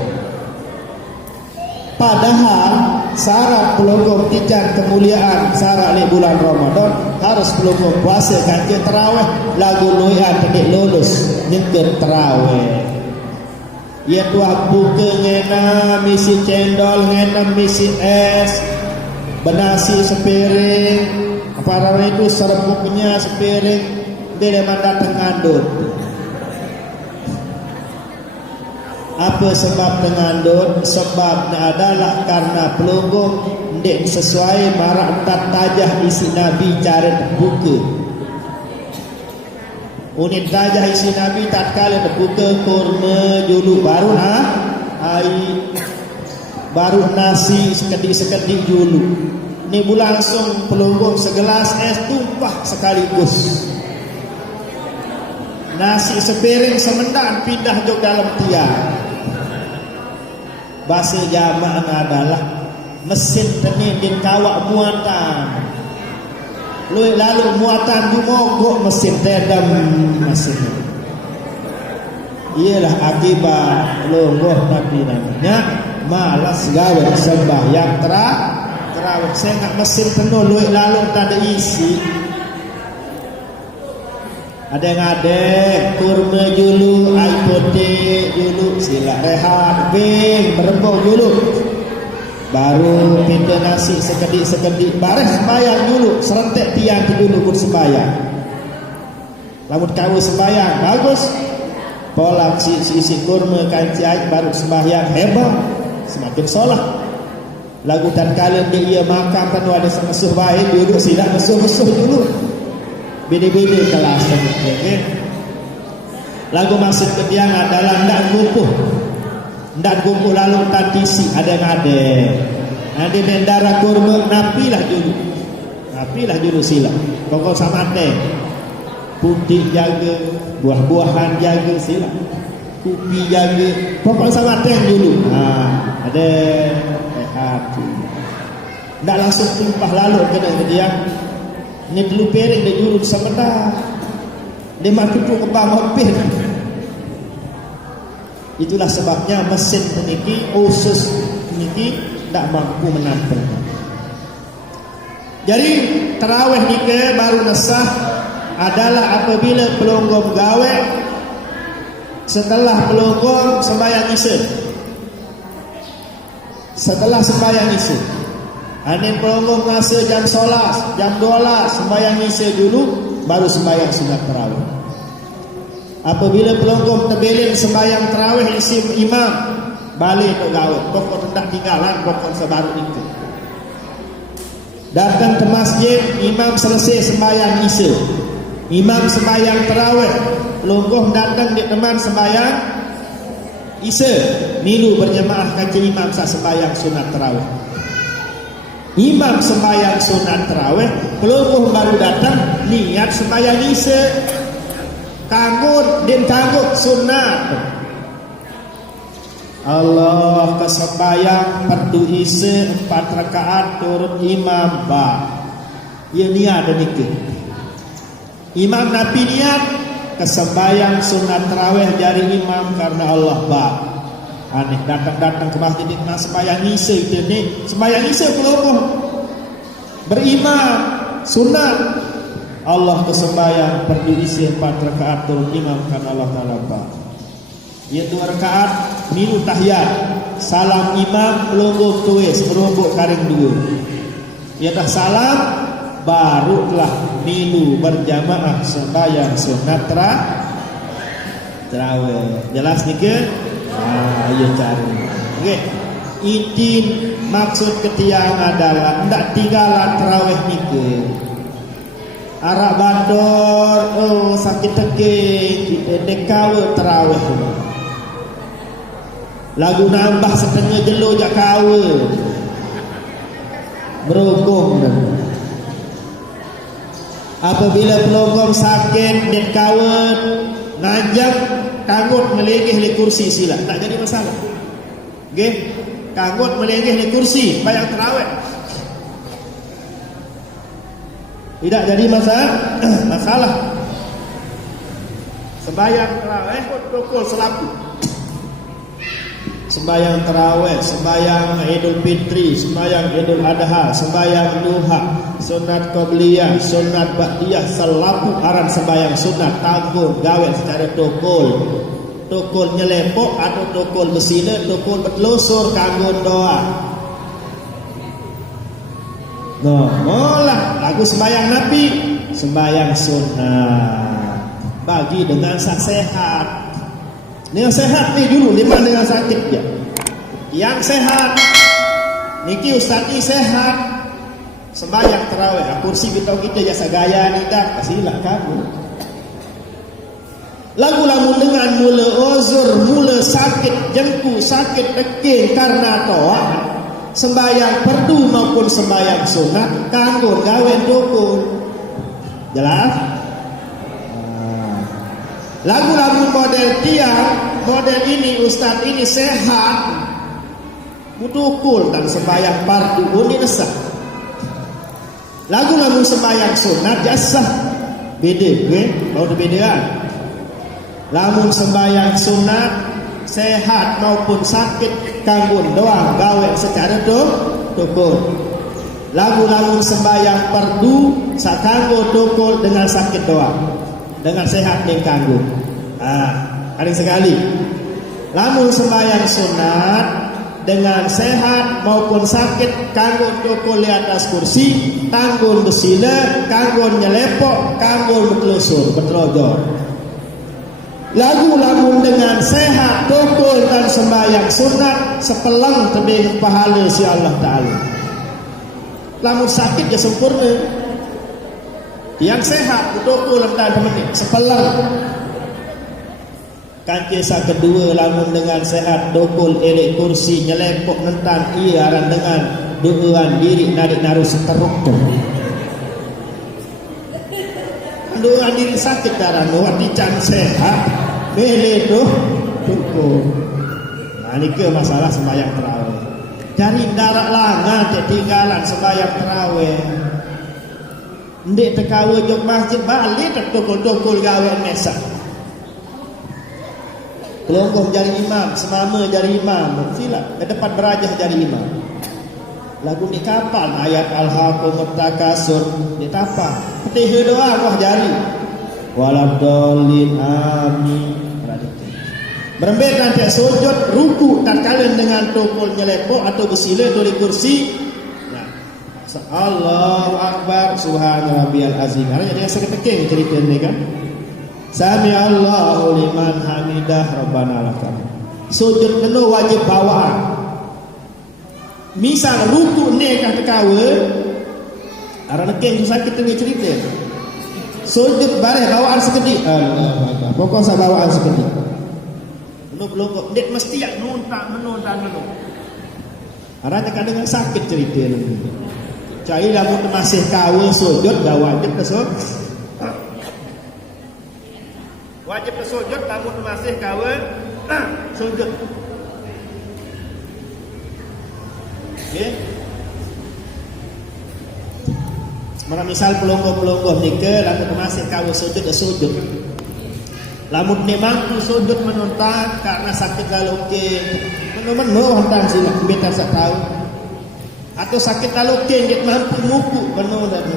Padahal syarat pelongong tijan kemuliaan syarat di bulan Ramadan harus pelongong puasa kanti terawih lagu loyan pedik lulus nyengker terawih. Ya tuah buka ngena misi cendol ngena misi es benasi sepiring para itu serbuknya sepiring dia datang ngandut. Apa sebab mengandung? Sebabnya adalah karena pelunggung tidak sesuai marak tajah isi Nabi cara terbuka. Unit tajah isi Nabi tak kala terbuka kurma julu baru air baru nasi sekedik-sekedik julu. Ini langsung pelunggung segelas es tumpah sekaligus. Nasi sepiring semendan pindah ke dalam tiang. Bahasa jamaah adalah mesin tenin din kawak muatan. Lalu muatan jumogok mesin tedam mesin. Ialah akibat lungguh Nabi namanya malas gawe sembahyang terawih. Saya nak mesin penuh lalu tak ada isi. Ada yang ada kurma julu, air putih julu, sila rehat, bing, berembau julu. Baru pindah nasi sekedik-sekedik, baris sembayang julu, serentek tiang dulu pun sembayang. Lamun kau sembayang, bagus. Pola isi kurma, kanci air, baru sembayang, hebat. Semakin solat. Lagu dan kalian dia makan, kan ada semusuh baik, duduk sila musuh-musuh dulu. Beda-beda kelas okay? Lagu maksud ketiang adalah ndak gumpuh lalu tadisi ada yang ada. Nanti bendara kurma napilah dulu sila. Pokok sama teh. Putih jaga, buah-buahan jaga sila. Kopi jaga, pokok sama teh dulu. Ada hati. Ndak langsung tumpah lalu kena ketiang. Ini dulu piring dia jurut semendah. Dia makin tu ke bawah pir. Itulah sebabnya mesin peniki, usus peniki tak mampu menampung. Jadi tarawih ni ke baru nasah adalah apabila pelonggong gawe setelah pelonggong sembahyang isya. Setelah sembahyang isya. Anin pelonggong masa jam 11, jam 12 sembahyang isya dulu baru sembahyang sunat tarawih. Apabila pelonggong terbelin sembahyang tarawih isi imam balik ke gawe, pokok hendak tinggalan pokok sebaru itu. Datang ke masjid, imam selesai sembahyang isya. Imam sembahyang tarawih, pelonggong datang di teman sembahyang isya. Nilu berjemaah kaji imam sah sembahyang sunat tarawih. Imam sembahyang sunat tarawih, pelungguh baru datang niat sembahyang isya. Kangut din kangut sunat. Allah kesembahyang perdu isya 4 rakaat turun imam ba. Ia niat dan nikah. Imam Nabi niat kesembahyang sunat tarawih dari imam karena Allah ba. Aneh datang ke masjid ini sembahyang isya itu ni sembahyang isya pelonggong berimam sunat Allah kesembahyang perdu isya 4 rakaat turun imam karena Allah Taala ba. Ia 2 rakaat milu tahiyat salam imam pelonggong tuis pelonggong karing dua. Ia dah salam barulah milu berjamaah sembahyang sunat tarawih. Jelas ni ke? Ya cari. Okey. Idin maksud ketiang adalah hendak tinggalan tarawih ni ke. arak bandor, oh sakit teging, dekawa terawih. Lagu nambah setengah jelo jak kawa. Berogong dah. Apabila pelogong sakit dan kawat ngajak kanggut melengeh di kursi sila, tak jadi masalah. Okey, kanggut melengeh di kursi bayang terawih, tidak jadi masalah. Sembayang terawih protokol selaku. Sembayang terawih, sembayang Idul Fitri, sembayang Idul Adha, sembayang duha, sunat qabliyah, sunat ba'diyah, selapu aran sembayang sunat tanggung gawe secara tokol nyelepok atau tokol besina, tokol bertelusur kanggo doa. Molah lagu sembayang Nabi, sembayang sunat bagi dengan sehat. Yang sehat ni dulu, lima dengan sakit je. Yang sehat niki ustaz ni sehat, sembahyang tarawih, kursi kita jasa gaya ni dah kasilah kamu. Lagu-lagu dengan mula uzur, mula sakit jengku, sakit dekin karena toa, sembahyang perdu maupun sembahyang sunat kanggo gawe dukun. Jelas? Lagu-lagu model tiang, model ini ustaz ini sehat, mutukul dan sembahyang fardu ini nesah. Lagu-lagu sembahyang sunat jasa beda, mau berbedaan. Lamun sembahyang sunat sehat maupun sakit kanggo doang gawe secara tukul. Lagu-lagu sembahyang fardu sakanggo tukul dengan sakit doang, dengan sehat yang kanggo. Ada sekali. Lamun sembahyang sunat dengan sehat maupun sakit kanggo tukul di atas kursi, tanggung besila, kanggo nyelepok, kanggo bertelusur, bertelojor. Lagu-lagu dengan sehat tukul dan sembahyang sunat sepelang tebing pahala si Allah Ta'ala. Lamun sakit ya sempurna. Yang sehat tukul dan menit sepelang. Kancesa kedua lamun dengan sehat dokul elek kursi nyelepok nentang ia aran dengan doaan diri narik naruh seteruk tu. Doaan diri sakit darah nuat dican sehat bele tu tukul. Nah ni ke masalah sembahyang tarawih. Cari darat langan ketinggalan sembahyang tarawih. Ndek tekawa jog masjid balik tukul-tukul gawe mesak. Pelonggoh jadi imam, semama jadi imam, silap ke depan berajah jadi imam. Lagu ni kapal ayat al-haqqumut takasur ni tapah. Petiha doa wah jari. Waladhdallin amin. Berembet nanti sujud ruku tak kalian dengan tukul nyelepok atau bersila di kursi. Nah, Allahu akbar subhana rabbiyal azim. Ada yang seketeking cerita ni kan. Sami Allahu liman hamidah rabbana lakal. Sujud penuh wajib bawaan. Misal ruku ni kah tekawa, arah nekeng sakit tu ni cerita. Sujud bareh bawaan sekedik. Allah, pokok sa bawaan sekedik. Penuh pelongkok, dek mesti yak menontak. Arah tekan dengan sakit cerita ni. Cai lamun masih kawa sujud dah wajib tersujud. Wajib bersujud namun masih kawan sujud. Okey. Mana misal pelonggoh-pelonggoh nika lamun masih kawan sujud. Lamun memang sujud menontak karena sakit galokin. Menurut hantar sila beta sak tahu. Atau sakit galokin dia mampu muku benar dan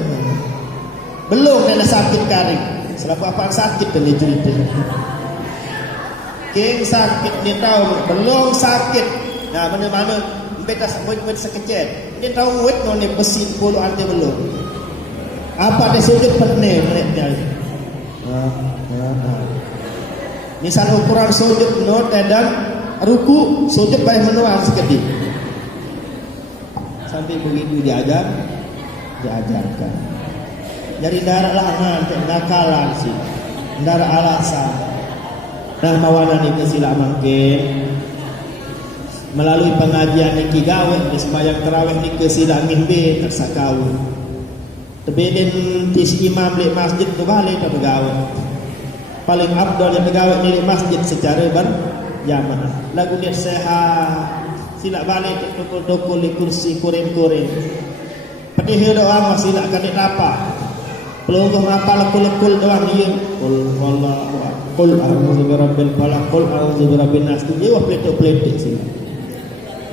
belum kena sakit karing. Selaku apa sakit ni cerita. Keng sakit ni tahu belum sakit. Nah mana-mana beta sebut sekecil. Ni tahu wet no ni besi 10 ante belum. Apa dia sujud pernah dia. Misal ukuran sujud no dan ruku sujud baik menuan sekedip. Sampai begitu diajarkan. Jadi darah langan nakalan sih. Darah alasan. Nah mawana ni kesila mangkin melalui pengajian niki gawe di sembahyang tarawih ni kesila mimpi tersakau. Tebeden tis imam di masjid tu balik tak bergawe. Paling abdul yang bergawe ni di masjid secara berjamaah. Lagu dia sehat. Sila balik tukul-tukul di kursi kuring-kuring. Pedih doang sila kadek apa? Pelungguh ngapal lekul-lekul doang dia. Qul a'udzu birabbil falaq, qul a'udzu birabbin nas. Dia wah pletek-pletek sila.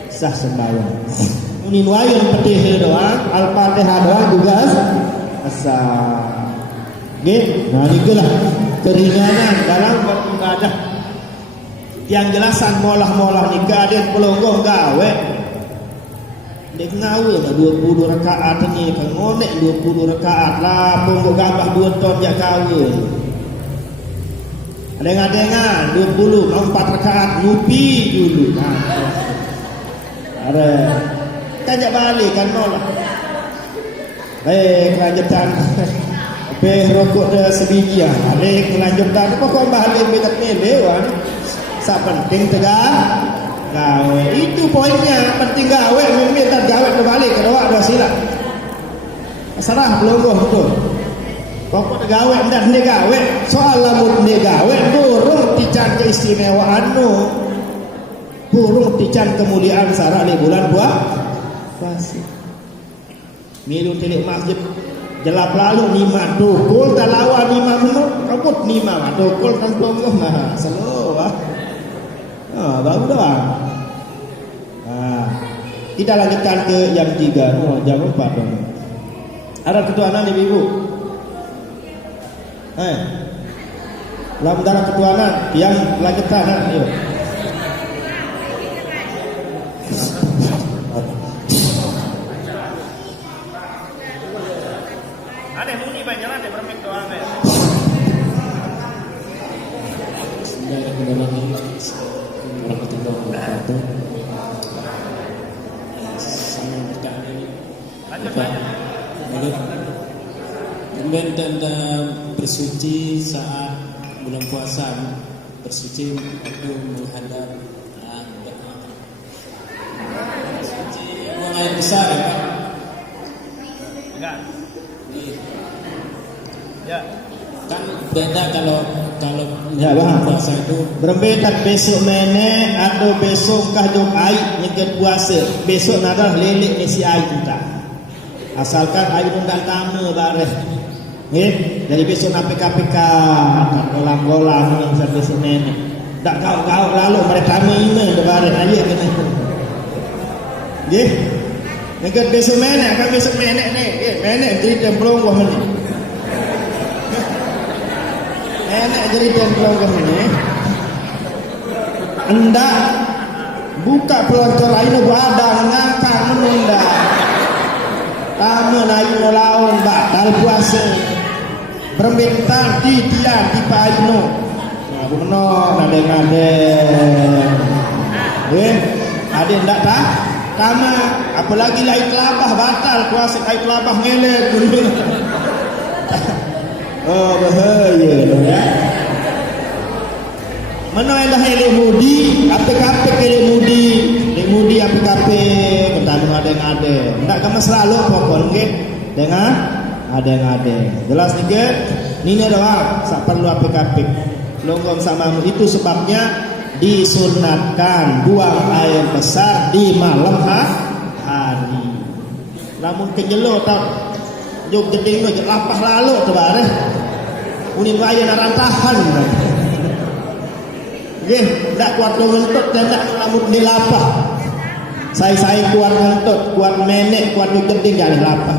Sah sembahyang. Ini wayang pedih doang, Al-Fatihah doang juga asal. Nggih, nah nikulah keringanan dalam beribadah. Yang jelasan molah-molah ni keadaan pelonggoh gawe. Dek ngawe tak 20 rakaat ni kan ngonek 20 rakaat lah punggu gabah 2 ton jak kawe. Dengar-dengar 20 4 rakaat ngupi dulu. Nah. Ada kan jak balik kan molah. Kelanjutan. Rokok dah sebiji ah. Kelanjutan pokok balik bekat melewan. Sak penting tegak gawe. Itu poinnya, penting gawe. Memang tak gawe kembali ke doa dua sila. Sarah pelonggoh betul. Pokok gawe dan dia gawe. Soal lamun dia gawe burung tican keistimewaan nu. Burung tican kemuliaan sarah di bulan puasa. Milu tilik masjid jelap lalu nima dukul talawa nima menut kabut nima dukul kan pelonggoh nah selalu baru doang. Kita lanjutkan ke yang 3. Jam 4 dong. Ada ketuanan ibu-ibu. Dalam darah ketuanan yang lanjutkan yuk. Ada muni banyak jalan deh bermik doang deh. Tentang bersuci saat bulan puasa, bersuci waktu menghadap bersuci buang air besar ya Pak? Enggak. Ya. Kan beda kalau ya, bulan puasa itu berbeda besok mene atau besok kah jom air nyeget puasa. Besok nadah lelik isi air entah. Asalkan air undang tamu bareh. Dari besok nak PKPK golang-golang yang sampai Senin. Tak kau lalu mereka ini lebaran aja kena. Nggih. Nek besok menek kan besok menek ni. Menek jadi templong gua ni. Menek jadi templong gua ni. Anda buka pelontor lain gua ada ngangkang menunda. Tamu lain lawan batal puasa. Berminta di dia di payno. Nah, benar nade-nade. Ada ndak tak? Tama, apalagi lain kelabah batal puasa lain kelabah ngeler dulu. Oh bahaya ya. Mana yang dah mudi, apa-apa mudi apa-apa bertemu ada. Ndak kamu selalu pokok nggih dengan ada. Jelas nih ke? Ini doang, tak perlu apik-apik. Longgong samamu itu sebabnya disunatkan buang air besar di malam hari. Namun kenyelo tak jog gedeng je lapah lalu tu bare. Unin waya narantahan. Nggih, ndak kuat ngentot dan ndak lamun di lapah. Saya kuat ngentot, kuat menek, kuat gedeng jadi lapah.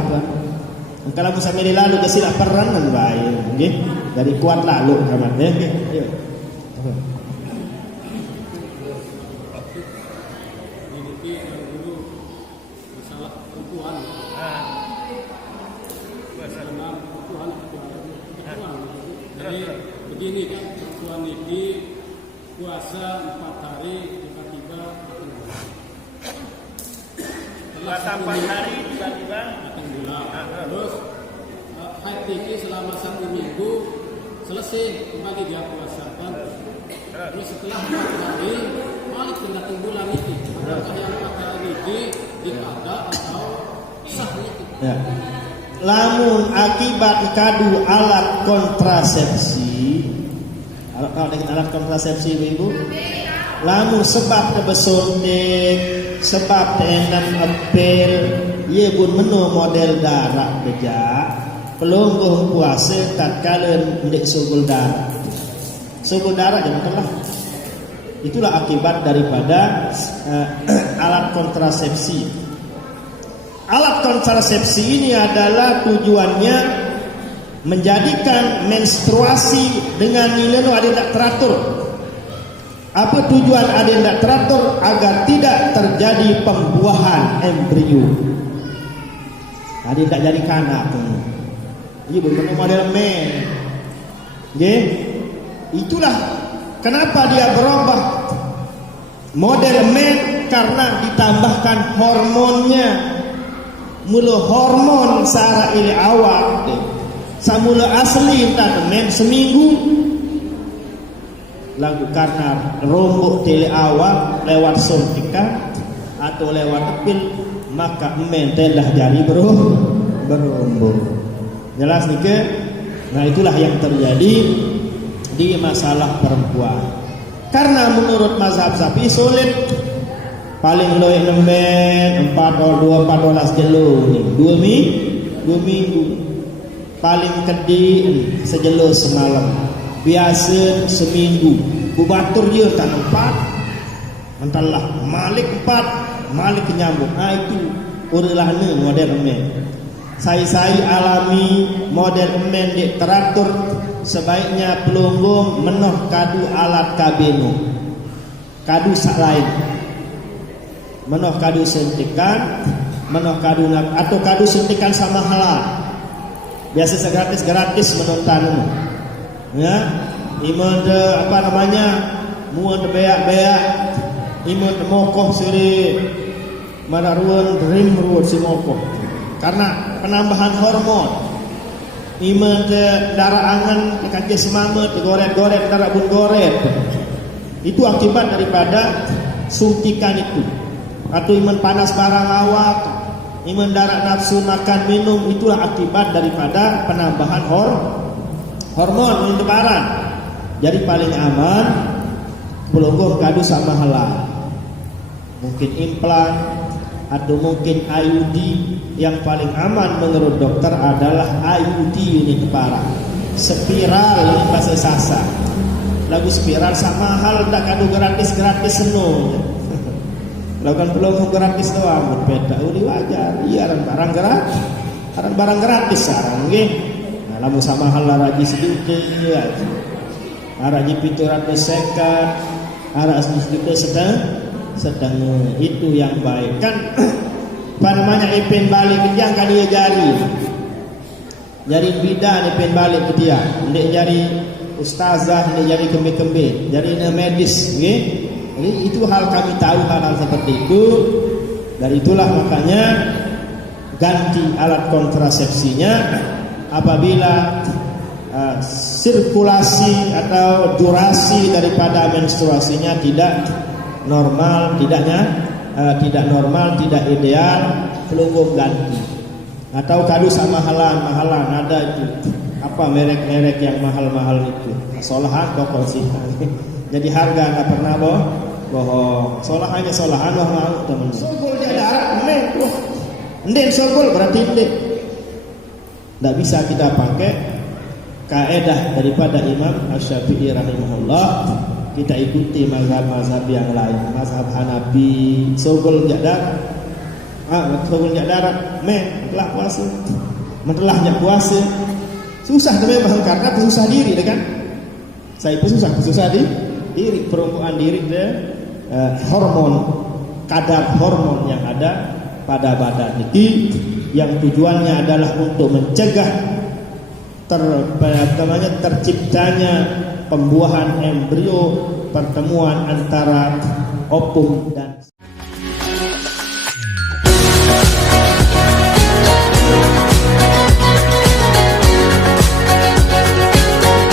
Kalau musa meli lalu kesilah peranan baik, nggih. Dari kuat lalu amat nggih. Yuk. Jadi begini kan, perempuan ini puasa 4 hari tiba-tiba puasa 4 hari tiba-tiba datang bulan. Terus haid niki selama 1 minggu selesai kembali dia puasa kan. Terus setelah 4 hari balik kena bulan niki. Apakah yang 4 hari niki dikada atau sah niki? Ya. Lamun akibat kadu alat kontrasepsi, alat kontrasepsi ibu, lamun sebab kebesuntik, sebab tenan apel, ye pun menu model darah beja, pelungguh puasa tatkala ndek sugul darah. Sugul darah jangan telah. Itulah akibat daripada alat kontrasepsi. Alat kontrasepsi ini adalah tujuannya menjadikan menstruasi dengan nilai ada tidak teratur. Apa tujuan ada tidak teratur? Agar tidak terjadi pembuahan embrio. Ada tidak jadi kanak. Ini benar model men. Itulah kenapa dia berubah model men, karena ditambahkan hormonnya. Mula hormon secara ini awal samula asli tak men seminggu lagu karena rombok tele awal lewat suntikan atau lewat apil, maka men telah jadi berombok. Jelas nih ke? Nah itulah yang terjadi di masalah perempuan. Karena menurut mazhab Syafi'i sulit. Paling loe nemen 14 jelo ni 2 minggu. Paling kedi sejelo semalam. Biasa seminggu. Bubatur dia tak 4. Entahlah Malik 4, Malik nyambung. Nah itu urulahnya model men. Saya alami model men di teratur, sebaiknya pelunggung menoh kadu alat kabinu. Kadu sak lain. Menoh kadu suntikan, menoh kadu atau kadu suntikan sama halal. Biasa gratis menonton. Ya, iman de apa namanya? Muan de beak, iman de mokoh siri, madaruan rim ruat si mokoh. Karena penambahan hormon. Iman de darah angan dikaki semangat, digoret-goret darah bun goret. Itu akibat daripada suntikan itu. Atau iman panas barang awak, iman darah nafsu makan minum, itulah akibat daripada penambahan hormon lebaran. Jadi paling aman pelungguh kadu sama halal. Mungkin implan atau mungkin IUD. Yang paling aman menurut dokter adalah IUD unit kepala. Spiral ini bahasa sasa. Lagu spiral sama hal dak kadu gratis senung. Lakukan pelungguh gratis doang, berbeda uli wajar. Iya, barang gratis sekarang, nggih. Nah, lamun sama hal lagi sedikit, ya. Araji pituran sekat, arah sedikit sedang itu yang baik kan. Namanya ipin balik ke dia kan dia jari bidan ipin balik ke dia, ndek jari ustazah, ndek jari kembe-kembe, jari medis, nggih. Jadi itu hal kami tahu hal-hal seperti itu. Dari itulah makanya ganti alat kontrasepsinya apabila sirkulasi atau durasi daripada menstruasinya tidak normal, tidak normal, tidak ideal, pelungguh ganti. Atau kadu sama mahalan ada itu. Apa merek-merek yang mahal-mahal itu? Solahan kok sih. Jadi harga nggak pernah bohong. Solahannya solahan wah mau teman. Sogol jadar, ndek sogol berarti ndek. Nggak bisa kita pakai kaedah daripada Imam Asy-Syafi'i rahimahullah. Kita ikuti mazhab-mazhab yang lain. Mazhab Hanafi, sogol jadar. Sogol jadar, telah puasa. Mentelahnya puasa. Susah memang karena susah diri kan. Saya susah diri perempuan diri hormon, kadar hormon yang ada pada badan itu yang tujuannya adalah untuk mencegah terciptanya pembuahan embrio, pertemuan antara ovum dan